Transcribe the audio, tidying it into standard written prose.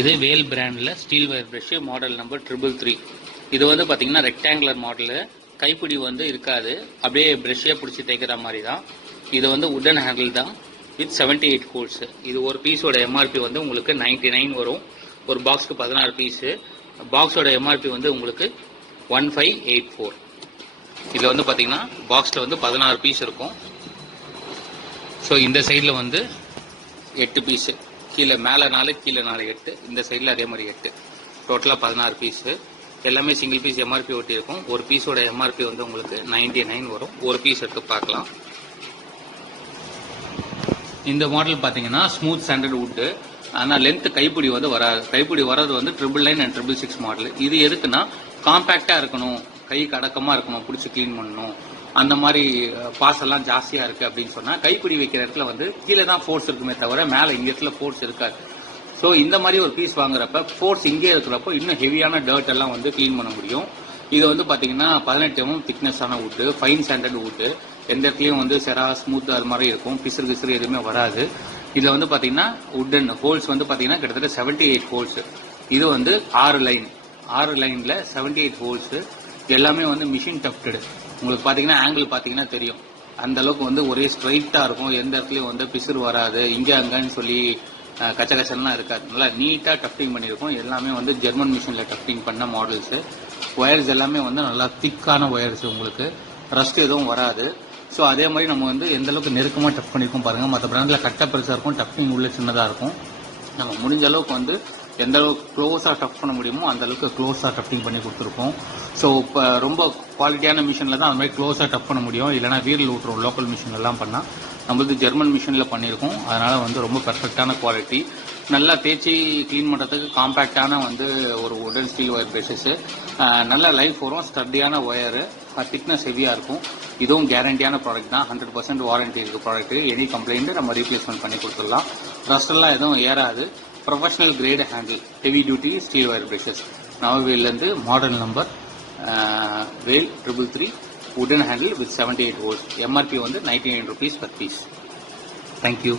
இது வேல் பிராண்டில் steel wire brush model number 333. இது வந்து பார்த்தீங்கன்னா ரெக்டாங்குலர் மாடலு, கைப்பிடி வந்து இருக்காது, அப்படியே ப்ரஷ்ஷே பிடிச்சி தைக்கிற மாதிரி தான். இது வந்து உட்டன் ஹேண்டில் தான் வித் 78 ஹோல்ஸ். இது ஒரு பீஸோட எம்ஆர்பி வந்து உங்களுக்கு 99 வரும். ஒரு பாக்ஸ்க்கு 16 பீஸு. பாக்ஸோட எம்ஆர்பி வந்து உங்களுக்கு 1584. இதில் வந்து பார்த்தீங்கன்னா பாக்ஸில் வந்து 16 பீஸ் இருக்கும். ஸோ இந்த சைடில் வந்து 8 பீஸு, கீழே மேலே 4 கீழே 4 8, இந்த சைடில் அதே மாதிரி 8, டோட்டலாக 16 பீஸு. எல்லாமே சிங்கிள் பீஸ் எம்ஆர்பி ஒட்டி இருக்கும். ஒரு பீஸோட எம்ஆர்பி வந்து உங்களுக்கு 99 வரும். ஒரு பீஸ் எடுத்து பார்க்கலாம். இந்த மாடல் பார்த்தீங்கன்னா ஸ்மூத் சாண்டட் வுட்டு, ஆனால் லென்த் கைப்பிடி வந்து வராது. கைப்பிடி வர்றது வந்து 999 and 666 மாடல். இது எதுக்குன்னா காம்பேக்டாக இருக்கணும், கைக்கு அடக்கமாக இருக்கணும், பிடிச்சி க்ளீன் பண்ணணும், அந்த மாதிரி பாசெல்லாம் ஜாஸ்தியாக இருக்குது அப்படின்னு சொன்னால் கைப்பிடி வைக்கிற இடத்துல வந்து கீழே தான் ஃபோர்ஸ் இருக்குமே தவிர மேலே இங்கே இடத்துல ஃபோர்ஸ் இருக்காது. ஸோ இந்த மாதிரி ஒரு பீஸ் வாங்குறப்ப ஃபோர்ஸ் இங்கே இருக்கிறப்போ இன்னும் ஹெவியான டர்ட் எல்லாம் வந்து க்ளீன் பண்ண முடியும். இது வந்து பார்த்தீங்கன்னா 18 mm திக்னஸான வுட்டு, ஃபைன் சாண்டட் வுட்டு. எந்த இடத்துலையும் வந்து செரா ஸ்மூத் அது மாதிரி இருக்கும், பிசுறு கிசுறு எதுவுமே வராது. இதில் வந்து பார்த்தீங்கன்னா உட்டன் ஹோல்ஸ் வந்து பார்த்தீங்கன்னா கிட்டத்தட்ட 78 ஹோல்ஸ். இது வந்து 6 லைனில் 78 ஹோல்ஸு. எல்லாமே வந்து மிஷின் டஃப்டடு. உங்களுக்கு பார்த்தீங்கன்னா ஆங்கிள் பார்த்தீங்கன்னா தெரியும், அந்த அளவுக்கு வந்து ஒரே ஸ்ட்ரைட்டாக இருக்கும். எந்த இடத்துலையும் வந்து பிசுறு வராது, இங்கே அங்கன்னு சொல்லி கச்ச கச்சன்லாம் இருக்காது. நல்லா நீட்டாக டஃப்டிங் பண்ணியிருக்கும். எல்லாமே வந்து ஜெர்மன் மிஷினில் டஃப்டிங் பண்ண மாடல்ஸு. ஒயர்ஸ் எல்லாமே வந்து நல்லா திக்கான ஒயர்ஸ், உங்களுக்கு ரஸ்ட் எதுவும் வராது. ஸோ அதே மாதிரி நம்ம வந்து எந்த அளவுக்கு நெருக்கமாக டஃப் பண்ணியிருக்கோம் பாருங்கள். மற்ற பிராண்டில் கட்டை பெருசாக இருக்கும், டஃப்டிங் உள்ள சின்னதாக இருக்கும். நம்ம முடிஞ்ச அளவுக்கு வந்து எந்த அளவுக்கு க்ளோஸாக டஃப் பண்ண முடியுமோ அந்த அளவுக்கு க்ளோஸாக டஃப்டிங் பண்ணி கொடுத்துருக்கோம். ஸோ இப்போ ரொம்ப குவாலிட்டியான மிஷினில் தான் அந்த மாதிரி க்ளோஸாக டஃப் பண்ண முடியும். இல்லைனா வீரில் விட்டுரும். லோக்கல் மிஷின்லாம் பண்ணால் நம்மளுக்கு ஜெர்மன் மிஷினில் பண்ணியிருக்கோம். அதனால் வந்து ரொம்ப பெர்ஃபெக்டான குவாலிட்டி. நல்லா தேய்ச்சி க்ளீன் பண்ணுறதுக்கு காம்பேக்டான வந்து ஒரு உடன் ஸ்டீல் ஒயர் பேஸஸ்ஸு. நல்ல லைஃப் வரும். ஸ்டட்டியான ஒயரு, திக்னஸ் ஹெவியாக இருக்கும். இதுவும் கேரண்டியான ப்ராடக்ட் தான். 100% வாரண்டி இருக்குது ப்ராடக்ட்டு. எனி கம்ப்ளைண்ட்டு நம்ம ரீப்ளேஸ்மெண்ட் பண்ணி கொடுத்துடலாம். ரஸ்டெல்லாம் எதுவும் ஏறாது. Professional grade handle, heavy duty steel wire brushes. நவவேல்லேருந்து model number Vel 333 wooden handle with 78 volts. MRP வந்து 99 rupees per piece. Thank you.